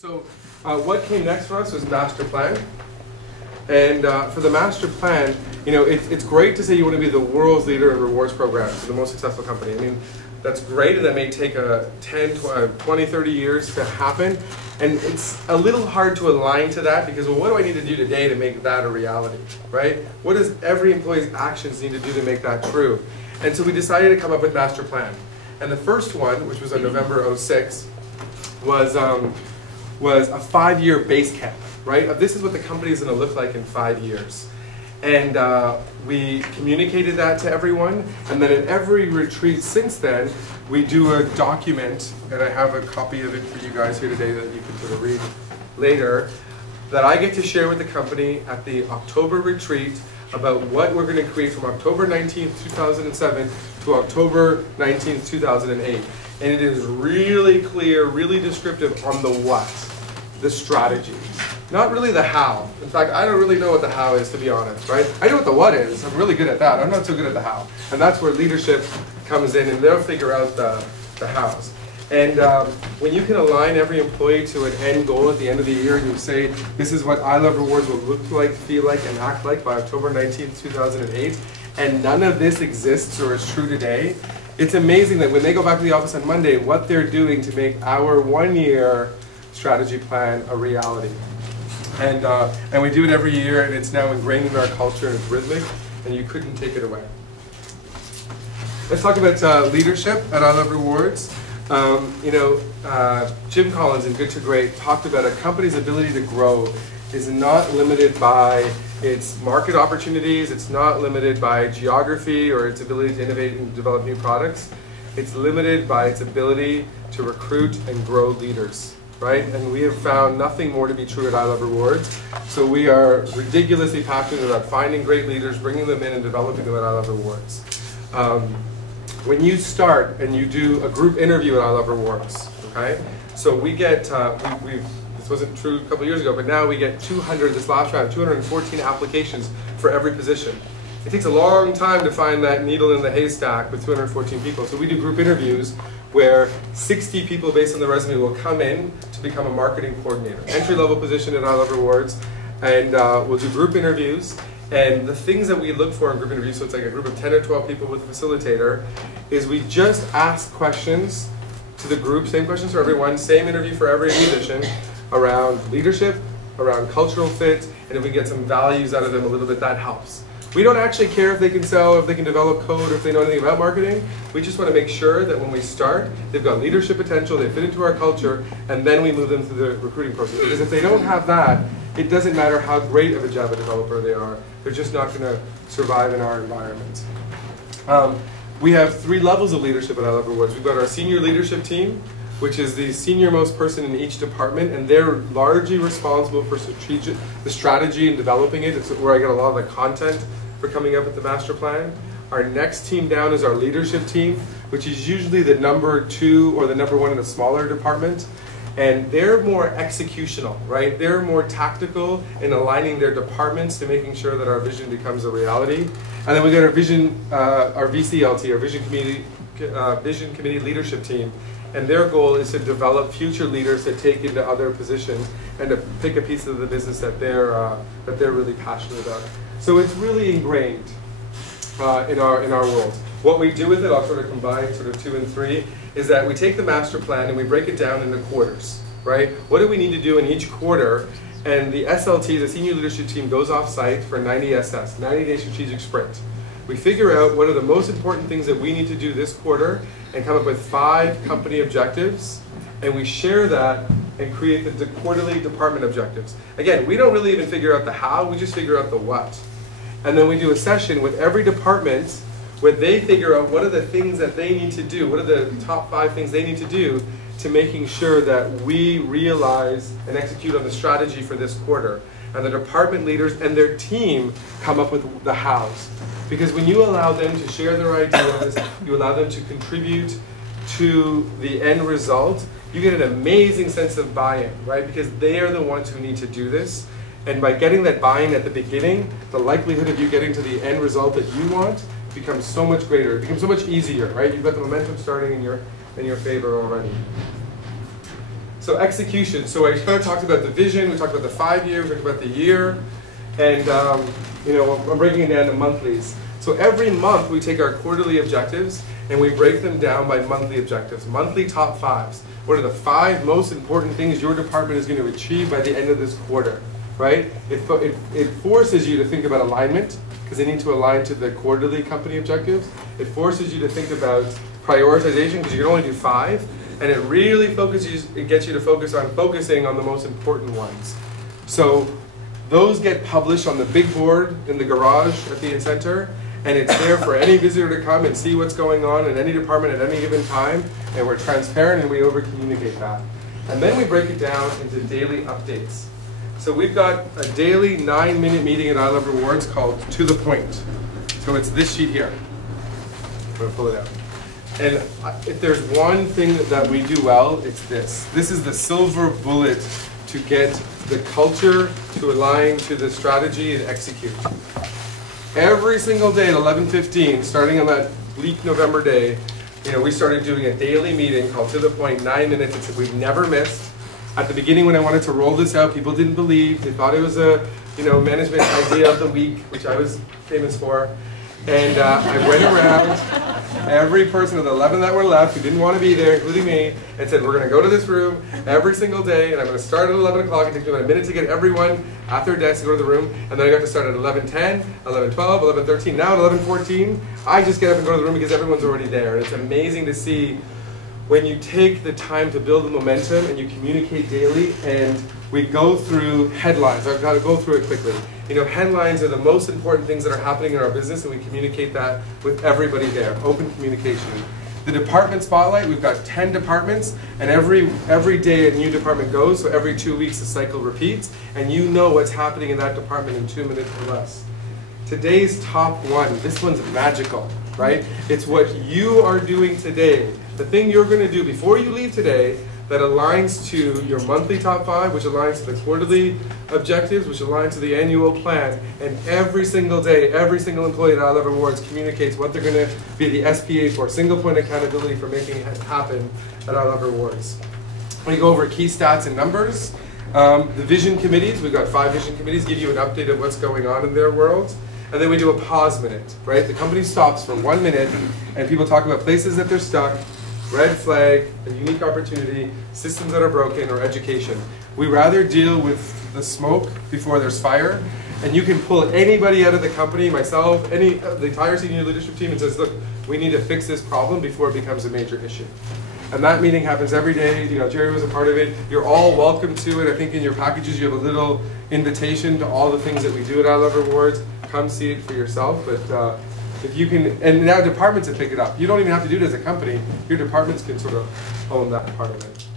So what came next for us was master plan. And for the master plan, you know, it's great to say you want to be the world's leader in rewards programs, the most successful company. I mean, that's great, and that may take 10, 20, 30 years to happen. And it's a little hard to align to that because, well, what do I need to do today to make that a reality, right? What does every employee's actions need to do to make that true? And so we decided to come up with master plan. And the first one, which was on November 06, was a 5-year base camp, right? This is what the company is going to look like in 5 years. And we communicated that to everyone, and then at every retreat since then, we do a document, and I have a copy of it for you guys here today that you can sort of read later, that I get to share with the company at the October retreat about what we're going to create from October 19th, 2007 to October 19th, 2008. And it is really clear, really descriptive on the what, the strategy. Not really the how. In fact, I don't really know what the how is, to be honest, right? I know what the what is. I'm really good at that. I'm not so good at the how. And that's where leadership comes in, and they'll figure out the hows. And when you can align every employee to an end goal at the end of the year, and you say, this is what I Love Rewards will look like, feel like, and act like by October 19th, 2008, and none of this exists or is true today, it's amazing that when they go back to the office on Monday, what they're doing to make our 1-year strategy plan a reality. And we do it every year, and it's now ingrained in our culture, and it's rhythmic, and you couldn't take it away. Let's talk about leadership at I Love Rewards. Jim Collins in Good to Great talked about a company's ability to grow is not limited by its market opportunities, it's not limited by geography or its ability to innovate and develop new products. It's limited by its ability to recruit and grow leaders. Right? And we have found nothing more to be true at I Love Rewards. So we are ridiculously passionate about finding great leaders, bringing them in, and developing them at I Love Rewards. When you start and you do a group interview at I Love Rewards, okay? So we get, this wasn't true a couple years ago, but now we get 200, this last round, 214 applications for every position. It takes a long time to find that needle in the haystack with 214 people. So we do group interviews where 60 people based on the resume will come in to become a marketing coordinator. Entry-level position at I Love Rewards. And we'll do group interviews. And the things that we look for in group interviews, so it's like a group of 10 or 12 people with a facilitator, is we just ask questions to the group, same questions for everyone, same interview for every position, around leadership, around cultural fit, and if we get some values out of them a little bit, that helps. We don't actually care if they can sell, if they can develop code, or if they know anything about marketing. We just want to make sure that when we start, they've got leadership potential, they fit into our culture, and then we move them through the recruiting process. Because if they don't have that, it doesn't matter how great of a Java developer they are. They're just not going to survive in our environment. We have 3 levels of leadership at I Love Rewards. We've got our senior leadership team, which is the senior most person in each department, and they're largely responsible for the strategy and developing it. It's where I get a lot of the content for coming up with the master plan. Our next team down is our leadership team, which is usually the number 2 or the number 1 in a smaller department. And they're more executional, right? They're more tactical in aligning their departments to making sure that our vision becomes a reality. And then we got our vision, our VCLT, our Vision Committee Leadership Team. And their goal is to develop future leaders that take into other positions and to pick a piece of the business that they're really passionate about. So it's really ingrained in our world. What we do with it, I'll sort of combine sort of 2 and 3, is that we take the master plan and we break it down into quarters, right? What do we need to do in each quarter? And the SLT, the senior leadership team, goes off site for 90 SS, 90-day strategic sprint. We figure out what are the most important things that we need to do this quarter and come up with 5 company objectives, and we share that and create the quarterly department objectives. Again, we don't really even figure out the how, we just figure out the what. And then we do a session with every department where they figure out what are the things that they need to do, what are the top 5 things they need to do to making sure that we realize and execute on the strategy for this quarter. And the department leaders and their team come up with the hows. Because when you allow them to share their ideas, you allow them to contribute to the end result, you get an amazing sense of buy-in, right? Because they are the ones who need to do this. And by getting that buy-in at the beginning, the likelihood of you getting to the end result that you want becomes so much greater. It becomes so much easier, right? You've got the momentum starting in your favor already. So execution. So I kind of talked about the vision, we talked about the 5 year, we talked about the year, and you know, I'm breaking it down to monthlies. So every month we take our quarterly objectives and we break them down by monthly objectives, monthly top fives. What are the 5 most important things your department is going to achieve by the end of this quarter, right? It forces you to think about alignment, because they need to align to the quarterly company objectives. It forces you to think about prioritization, because you can only do 5, and it really gets you to focus on focusing on the most important ones. So those get published on the big board in the garage at the center, and it's there for any visitor to come and see what's going on in any department at any given time, and we're transparent and we over-communicate that. And then we break it down into daily updates. So we've got a daily 9-minute meeting at I Love Rewards called To The Point. So it's this sheet here. I'm going to pull it out. And if there's one thing that we do well, it's this. This is the silver bullet to get the culture to align to the strategy and execute. Every single day at 11:15, starting on that bleak November day, you know, we started doing a daily meeting called To The Point, 9 minutes. It's we've never missed. At the beginning, when I wanted to roll this out, people didn't believe. They thought it was a, you know, management idea of the week, which I was famous for. And I went around every person of the 11 that were left who didn't want to be there, including me, and said, we're going to go to this room every single day, and I'm going to start at 11 o'clock. It takes me about a minute to get everyone at their desk to go to the room, and then I got to start at 11:10, 11:12, 11:13. Now at 11:14, I just get up and go to the room because everyone's already there. And it's amazing to see when you take the time to build the momentum and you communicate daily, and we go through headlines. I've got to go through it quickly. You know, headlines are the most important things that are happening in our business, and we communicate that with everybody there. Open communication. The department spotlight, we've got 10 departments, and every day a new department goes, so every 2 weeks the cycle repeats, and you know what's happening in that department in 2 minutes or less. Today's top one, this one's magical, right? It's what you are doing today. The thing you're going to do before you leave today that aligns to your monthly top 5, which aligns to the quarterly objectives, which aligns to the annual plan, and every single day, every single employee at I Love Rewards communicates what they're going to be the SPA for, single point accountability for making it happen at I Love Rewards. We go over key stats and numbers. The vision committees, we've got 5 vision committees, give you an update of what's going on in their world. And then we do a pause minute, right? The company stops for 1 minute, and people talk about places that they're stuck, red flag, a unique opportunity, systems that are broken, or education. We rather deal with the smoke before there's fire, and you can pull anybody out of the company, myself, the entire senior leadership team, and says, look, we need to fix this problem before it becomes a major issue. And that meeting happens every day. You know, Jerry was a part of it. You're all welcome to it. I think in your packages you have a little invitation to all the things that we do at I Love Rewards. Come see it for yourself. But if you can, and now departments have picked it up. You don't even have to do it as a company. Your departments can sort of own that part of it.